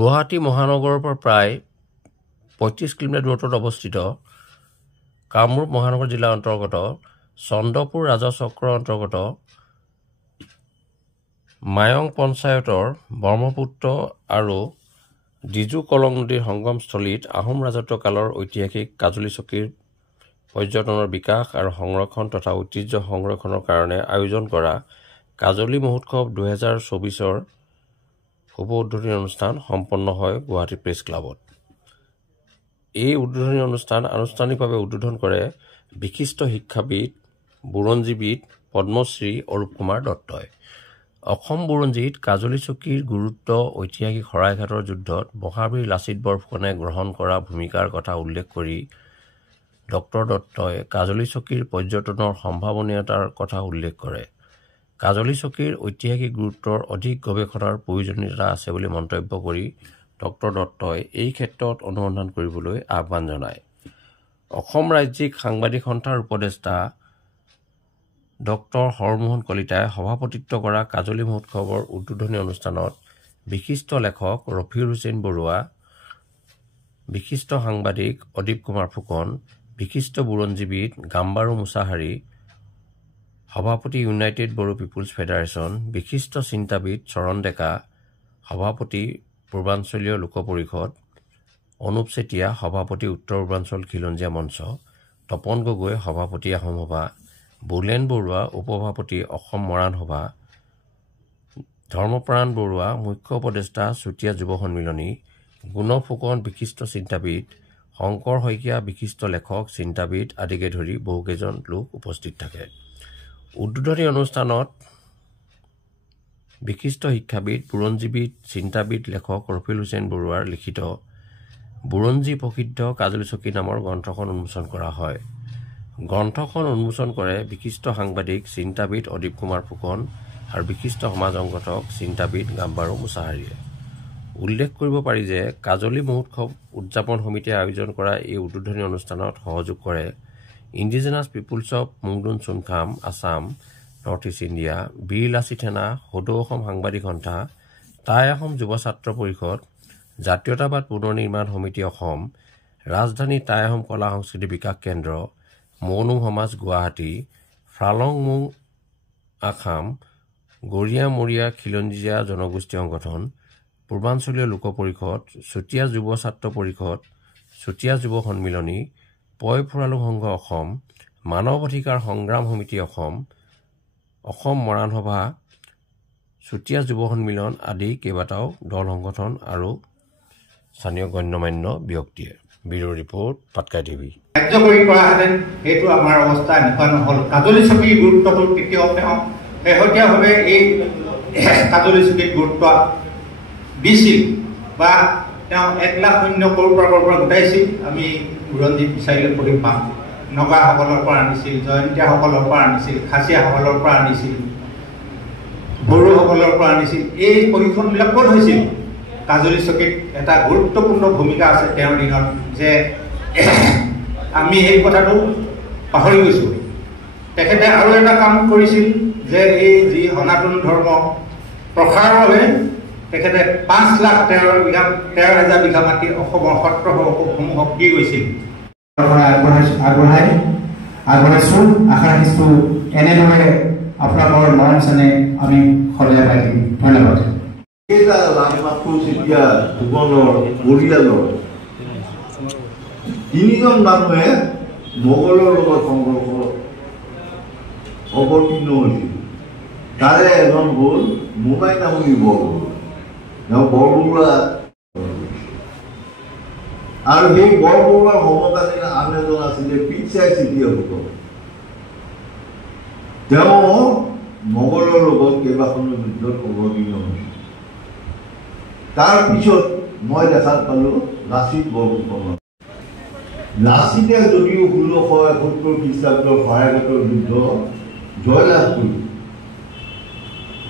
গুৱাহাটী মহানগৰৰ পৰা প্ৰায় ৩৫ কিলোমিটাৰ দূৰত্বত অৱস্থিত কামৰূপ মহানগৰ জিলাৰ অন্তৰ্গত চন্দ্ৰপুৰ ৰাজচক্ৰৰ অন্তৰ্গত মায়ং পঞ্চায়তৰ ব্ৰহ্মপুত্ৰ আৰু ডিজু কলং নদীৰ সংগমস্থলীত আহোম ৰাজত্ব কালৰ ঐতিহাসিক কাজলী চকীৰ পৰ্যটনৰ বিকাশ আৰু সংৰক্ষণ তথা ঐতিহ্য সংৰক্ষণৰ কাৰণে আয়োজন কৰা কাজলী মহোৎসৱ ২০২৪ৰ শুভ উদ্বোধনী অনুষ্ঠান সম্পন্ন হয় গুৱাহাটী প্ৰেছ ক্লাবত। এই উদ্বোধনী অনুষ্ঠান আনুষ্ঠানিকভাৱে উদ্বোধন কৰে বিশিষ্ট শিক্ষাবিদ বুৰঞ্জীবিদ পদ্মশ্ৰী অৰূপ কুমাৰ দত্তই। অসম বুৰঞ্জীত কাজলী চকীৰ গুৰুত্ব ঐতিহাসিক শৰাইঘাটৰ যুদ্ধত মহাবীৰ লাচিত বৰফুকনে গ্ৰহণ কৰা ভূমিকাৰ কথা উল্লেখ কৰি ডক্টৰ দত্তই কাজলী চকীৰ পৰ্যটনৰ সম্ভাৱনীয়তাৰ কথা উল্লেখ কৰে। কাজলী চকীৰ ঐতিহাসিক গুৰুত্বৰ অধিক গৱেষণাৰ প্ৰয়োজনীয়তা আছে বুলি মন্তব্য কৰি ডক্টৰ দত্তই এই ক্ষেত্ৰত অনুসন্ধান কৰিবলৈ আহ্বান জনায়। অসম ৰাজ্যিক সাংবাদিক সন্থাৰ উপদেষ্টা ডক্টৰ হৰমোহন কলিতাই সভাপতিত্ব কৰা কাজলী মহোৎসৱৰ উদ্বোধনী অনুষ্ঠানত বিশিষ্ট লেখক ৰফিউল হুছেইন বৰুৱা, বিশিষ্ট সাংবাদিক অদীপ কুমাৰ ফুকন, বিশিষ্ট বুৰঞ্জীবিদ গাম্বাৰু মুছাহাৰী, সভাপতি ইউনাইটেড বড়ো পিপুলছ ফেডাৰেশ্যন, বিশিষ্ট চিন্তাবিদ চৰণ ডেকা, সভাপতি পূৰ্বাঞ্চলীয় লোক পৰিষদ, অনুপ চেতিয়া, সভাপতি উত্তৰ পূৰ্বাঞ্চল খিলঞ্জীয়া মঞ্চ, তপন গগৈ, সভাপতি আহোম সভা, বুলেন বৰুৱা, উপসভাপতি অসম মৰাণ সভা, ধৰ্মপ্ৰাণ বৰুৱা, মুখ্য উপদেষ্টা চুতীয়া যুৱ সন্মিলনী, গুণ ফুকন, বিশিষ্ট চিন্তাবিদ, শংকৰ শইকীয়া, বিশিষ্ট লেখক চিন্তাবিদ আদিকে ধৰি বহুকেইজন লোক উপস্থিত থাকে। উদ্বোধনী অনুষ্ঠানত বিশিষ্ট শিক্ষাবিদ বুৰঞ্জীবিদ চিন্তাবিদ লেখক ৰফিউল হুছেইন বৰুৱাৰ লিখিত বুৰঞ্জী প্ৰসিদ্ধ কাজলী চকী নামৰ গ্ৰন্থখন উন্মোচন কৰা হয়। গ্ৰন্থখন উন্মোচন কৰে বিশিষ্ট সাংবাদিক চিন্তাবিদ অদীপ কুমাৰ ফুকন আৰু বিশিষ্ট সমাজ সংগঠক চিন্তাবিদ গাম্বাৰু মুছাহাৰীয়ে। উল্লেখ কৰিব পাৰি যে কাজলী মহোৎসৱ উদযাপন সমিতিয়ে আয়োজন কৰা এই উদ্বোধনী অনুষ্ঠানত সহযোগ কৰে indigenous peoples of Mungdun Chunkham Assam north east India, Bir Lachit Sena, সদৌ অসম সাংবাদিক সন্থা, টাই আহোম যুৱ ছাত্ৰ পৰিষদ, জাতীয়তাবাদ পুনৰ নিৰ্মাণ সমিতি অসম, ৰাজধানী টাই আহোম কলা সংস্কৃতি বিকাশ কেন্দ্ৰ, মৌনুং সমাজ গুৱাহাটী, ফ্ৰালং মুং আসাম, গৰিয়া মৰিয়া খিলঞ্জীয়া জনগোষ্ঠী সংগঠন, পূৰ্বাঞ্চলীয় লোক পৰিষদ, চুতীয়া যুৱ ছাত্ৰ পৰিষদ, চুতীয়া যুৱ সন্মিলনী, পয় ফুৰালুং সংঘ অসম, মানৱ অধিকাৰ সংগ্ৰাম সমিতি অসম, অসম মৰাণ সভা, চুতীয়া যুৱ সন্মিলন আদি কেইবাটাও দল সংগঠন আৰু স্থানীয় গণ্যমান্য ব্যক্তিয়ে। Bureau report Patkai TV. কাৰ্যকৰী কৰাহেঁতেন সেইটো আমাৰ অৱস্থা এনেকুৱা নহ'ল। কাজলী চকীৰ গুৰুত্বটো কেতিয়াও তেওঁ শেহতীয়াভাৱে এই কাজলী চকীত গুৰুত্ব দিছিল বা তেওঁ 1,00,000 সৈন্য ক'ৰ পৰা গোটাইছিল আমি বুৰঞ্জী বিচাৰিলে পঢ়ি পাম। নগাসকলৰ পৰা আনিছিল, জয়ন্তীয়াসকলৰ পৰা আনিছিল, খাচীয়াসকলৰ পৰা আনিছিল, বড়োসকলৰ পৰা আনিছিল। এই প্ৰশিক্ষণবিলাক ক'ত হৈছিল? কাজলী চকীত এটা গুৰুত্বপূৰ্ণ ভূমিকা আছে তেওঁৰ দিনত, যে আমি সেই কথাটো পাহৰি গৈছোঁ। তেখেতে আৰু এটা কাম কৰিছিল যে এই যি সনাতন ধৰ্ম প্ৰসাৰৰ বাবে তেখেতে 5,13,000 বিঘা মাটি অসমৰ সত্ৰসমূহক দি গৈছিল। আগবঢ়াইছোঁ, আশা ৰাখিছোঁ এনেদৰে আপোনালোকৰ মৰম চেনে আমি সদায় পাই থাকিম। ধন্যবাদ। তিনিজন মানুহে মোগলৰ লগত সংঘৰ্ষ অৱতীৰ্ণ হৈছিল। তাৰে এজন হ'ল মোমাই নামনি বৰবৰুৱা। তেওঁ বৰবৰুৱা আৰু সেই বৰবৰুৱাৰ সমকালীন আন এজন আছিলে পিতচাই চিতিয়া ফুকন। তেওঁ মোগলৰ লগত কেইবাখনো যুদ্ধত অৱতীৰ্ণ হৈছিল। তাৰ পিছত মই দেখাত পালোঁ লাচিত বৰফুকনক। লাচিতে যদিও 1671 খ্ৰীষ্টাব্দৰ শৰাইঘাটৰ যুদ্ধ জয়লাভ কৰিছিল,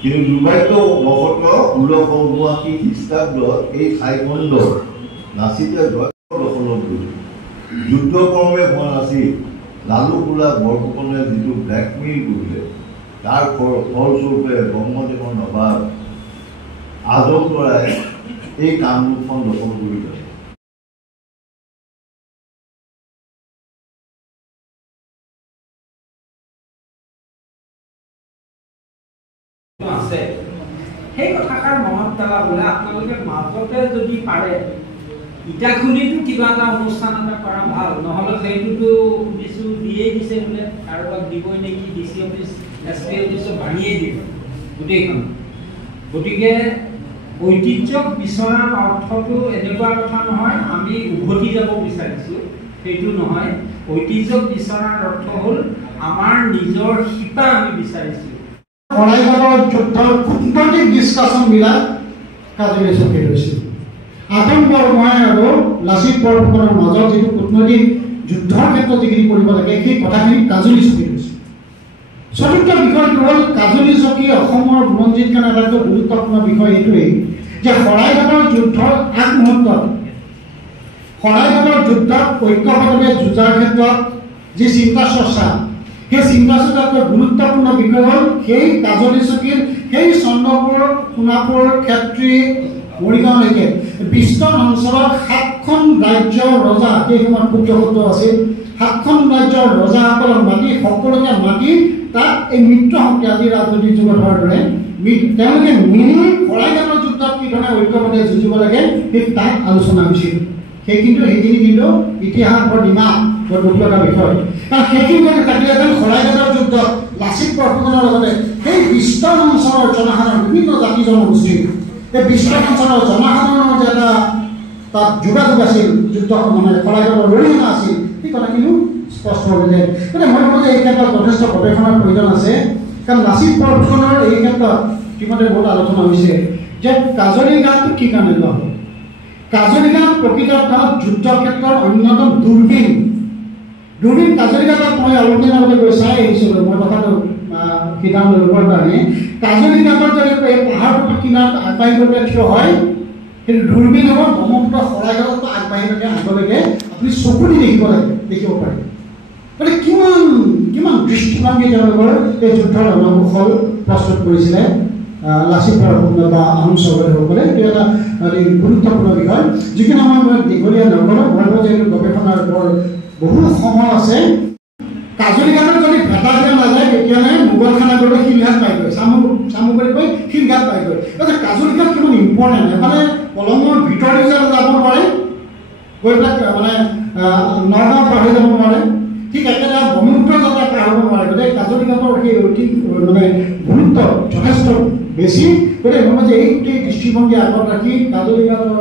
কিন্তু দুৰ্ভাগ্যবশতঃ 1679 খ্ৰীষ্টাব্দত এই ঠাইখণ্ডৰ লাচিতে দখলত গৈছিল। যুদ্ধকৰ্মে হোৱা নাছিল। লালুকোলা বৰফুকনে যিটো ব্লেকমেইল কৰিলে তাৰ ফলস্বৰূপে ব্ৰহ্মদেৱৰ নবাব আজৰ পৰাই এই কামৰূপখন দখল কৰি আছে। সেই কথাষাৰ মনত পেলাবলৈ আপোনালোকে মাজতে যদি পাৰে ইটাখুলিতো কিবা এটা অনুষ্ঠান এটা কৰা ভাল, নহ'লে সেইটোতো শুনিছোঁ দিয়েই দিছে বোলে, কাৰোবাক দিবই নেকি, DC অফিচ SP অফিচত ভাঙিয়েই দিব গোটেইখন। গতিকে ঐতিহ্যক বিচৰাৰ অৰ্থটো এনেকুৱা কথা নহয় আমি উভতি যাব বিচাৰিছোঁ, সেইটো নহয়। ঐতিহ্যক বিচৰাৰ অৰ্থ হ'ল আমাৰ নিজৰ শিপা আমি বিচাৰিছোঁ। শৰাইঘাটৰ যুদ্ধৰ কূটনৈতিক ডিছকাশ্যনবিলাক কাজলী চকীত হৈছিল। আদম বৰগোহাঁই আৰু লাচিত বৰফুকনৰ মাজত যিটো কূটনৈতিক যুদ্ধৰ ক্ষেত্ৰত যিখিনি কৰিব লাগে সেই কথাখিনি কাজলী চকীত হৈছিল। চতুৰ্থ বিষয়টো হ'ল কাজলী চকী অসমৰ বুৰঞ্জীত কাৰণে আটাইতকৈ গুৰুত্বপূৰ্ণ বিষয় এইটোৱেই যে শৰাইঘাটৰ যুদ্ধৰ আগমুহূৰ্তত শৰাইঘাটৰ যুদ্ধত ঐক্যবদ্ধভাৱে যুঁজাৰ ক্ষেত্ৰত যি চিন্তা চৰ্চা, সেই চিন্তা চৰ্চাতকৈ গুৰুত্বপূৰ্ণ বিষয় হ'ল সেই কাজলী চকীৰ সেই চন্দ্ৰপুৰ, সোণাপুৰ, ক্ষেত্ৰী, মৰিগাঁওলৈকে বিস্তৃত অঞ্চলত 7খন ৰাজ্যৰ ৰজা সেই সময়ত ক্ষুদ্ৰ আছিল। 7খন ৰাজ্যৰ ৰজাসকলক মাতি সকলোকে মাতি তাত এই মিত্ৰ শক্তি আজি ৰাজনৈতিক যুগত হোৱাৰ দৰে তেওঁলোকে মিলি শৰাইঘাটৰ যুদ্ধত কি ধৰণে ঐক্যবদ্ধ যুঁজিব লাগে সেই তাত আলোচনা হৈছিল। সেইখিনি কিন্তু ইতিহাস বৰ ডিমা বৰ দুখ লগা বিষয়। কাৰণ সেইখিনি যদি থাকিলেহেঁতেন শৰাইঘাটৰ যুদ্ধত লাচিত বৰফুকনৰ লগতে সেই বিস্তৃত অঞ্চলৰ জনসাধাৰণ বিভিন্ন জাতি জনগোষ্ঠী এই বিস্তৃত অঞ্চলৰ জনসাধাৰণৰ যে এটা তাত যোগাযোগ আছিল, যুদ্ধ মানে শৰাইঘাটৰ অৰিহণা আছিল, সেই কথা কিন্তু স্পষ্ট হৈ যায়। গতিকে মই ভাবোঁ যে এই ক্ষেত্ৰত যথেষ্ট গৱেষণাৰ প্ৰয়োজন আছে। কাৰণ লাচিত বৰফুকনৰ এই ক্ষেত্ৰত ইতিমধ্যে বহুত আলোচনা হৈছে যে কাজলী গাঁৱটো কি কাৰণে লোৱা হ'ল। কাজলী গাঁও প্ৰকৃত অৰ্থত যুদ্ধ ক্ষেত্ৰৰ অন্যতম দূৰবীণ কাজলী গাঁৱত মই অলপ দিন আগতে গৈ চাই আহিছিলোঁ। মই কথাটো সিদ্ধান্ত ল'বৰ কাৰণে কাজলী গাঁৱত যদি এই পাহাৰটোৰ কিনাৰত আগবাঢ়ি গৈ থিয় হয় সেইটো দূৰবীণ হ'ব। ব্ৰহ্মপুত্ৰ শৰাইঘাটতো আগবাঢ়ি গ'লে আগলৈকে আপুনি চকু দি দেখিব পাৰে। গতিকে কিমান দৃষ্টিভংগী তেওঁলোকৰ এই যুদ্ধৰ ৰণকৌশল প্ৰস্তুত কৰিছিলে লাচিত বৰফুকন বা আহোম স্বৰ্গদেউসকলে। এইটো এটা গুৰুত্বপূৰ্ণ বিষয়, যিখিনি মই দীঘলীয়া নকৰোঁ। মই ভাবোঁ যে এইটো গৱেষণাৰ বৰ বহু সময় আছে। কাজলী ঘাটত যদি ভেটা দিয়া নাযায় তেতিয়াহ'লে মোগলখানা গৈ শিলঘাট পাইগৈ, চামুগুৰিত গৈ শিলঘাট পাইগৈ। গতিকে কাজলী ঘাট কিমান ইম্পৰ্টেণ্ট, এফালে কলমৰ ভিতৰলৈ যাব নোৱাৰে, গৈ পেলাই মানে নগাঁও পাৰ হৈ যাব নোৱাৰে, ঠিক একেদৰে ব্ৰহ্মপুত্ৰ যাত্ৰা পাৰ হ'ব নোৱাৰে। গতিকে কাজলী ঘাটৰ সেই মানে গুৰুত্ব যথেষ্ট বেছি। গতিকে মই যে এই গোটেই দৃষ্টিভংগী আগত ৰাখি কাজলী ঘাটৰ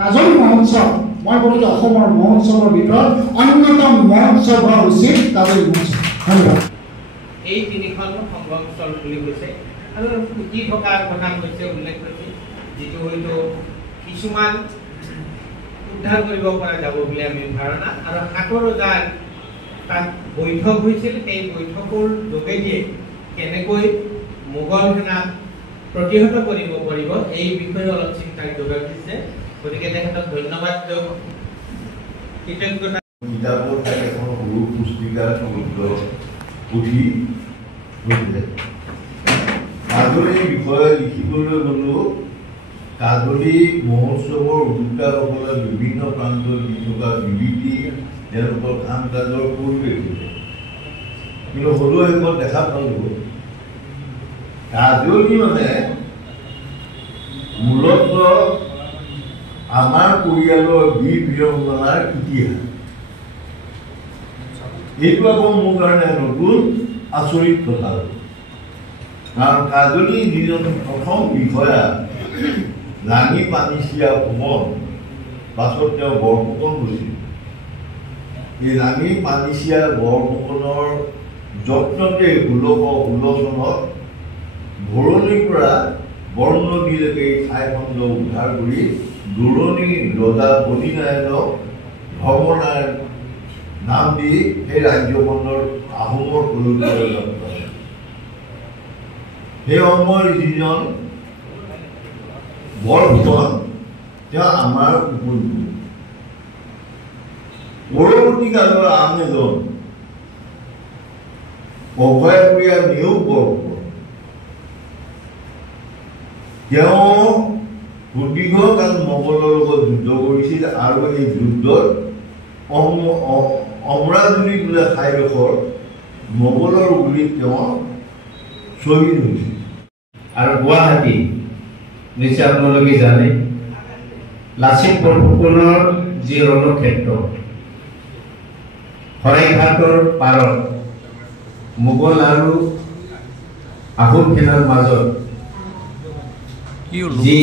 কাজলী মহোৎসৱ, মই ক'লোঁ যে অসমৰ মহোৎসৱৰ ভিতৰত অন্যতম মহোৎসৱ হোৱা উচিত কাজলী মহোৎসৱ। ধন্যবাদ। এই 3খন সংগমস্থল বুলি কৈছে আৰু পুতি থকাৰ কথা কৈছে, উল্লেখ কৰিছে, যিটো হয়তো কিছুমান উদ্ধাৰ কৰিব পৰা যাব বুলি আমি ধাৰণা। আৰু 7 ৰজাৰ তাত বৈঠক হৈছিল, সেই বৈঠকৰ যোগেদিয়ে কেনেকৈ মোগল সেনাক প্ৰতিহত কৰিব পাৰিব এই বিষয়ে অলপ চিন্তাৰ যোগান দিছে। গতিকে তেখেতক ধন্যবাদ দিওঁ, কৃতজ্ঞতা। কিতাপত এখন সৰু পুস্তিকাৰ সমুদ্ৰ পুথি হৈছিলে। কাজলীৰ বিষয়ে লিখিবলৈ গ'লেও কাজলী মহোৎসৱৰ উদ্যোক্তাসকলে বিভিন্ন প্ৰান্তত দি থকা বিবৃতি, তেওঁলোকৰ কাম কাজৰ পৰিৱেশ, কিন্তু হ'লেও এখন দেখা পালোঁ কাজলী মানে মূলতঃ আমাৰ পৰিয়ালৰ বীৰ বীৰাংগনাৰ ইতিহাস। এইটো আকৌ মোৰ কাৰণে নতুন আচৰিত কথা, কাৰণ কাজলী যিজন প্ৰথম বিষয়া লাঙি পানীচিয়া ফুকন, পাছত তেওঁ বৰফুকন হৈছিল। এই লাঙি পানীচিয়া বৰফুকনৰ যত্নতে 1616 চনত ভৰণিৰ পৰা বৰনদীলৈকে এই ঠাইখণ্ড উদ্ধাৰ কৰি দুৰণি ৰজা বলিনাৰায়ণক ধৰ্মনাৰায়ণ নাম দি সেই ৰাজ্যখণ্ডৰ আহোমৰ প্ৰয়োগ কৰে। সেই সময়ৰ যিজন বৰফুকন তেওঁ আমাৰ উপযোগী। পৰৱৰ্তী কালৰ আন এজন অভয়পুৰীয়া নিয়োগ বৰফুকন, তেওঁ দীৰ্ঘকাল মোগলৰ লগত যুদ্ধ কৰিছিল আৰু এই যুদ্ধত অমৰাজুলি বোলা ঠাইডোখৰ মোগলৰ গুলিত তেওঁ শ্বহীদ হৈছিল। আৰু গুৱাহাটী নিশ্চয় আপোনালোকে জানে লাচিত বৰফুকনৰ যি ৰণক্ষেত্ৰ শৰাইঘাটৰ পাৰত মোগল আৰু আহোম সেনাৰ মাজত যি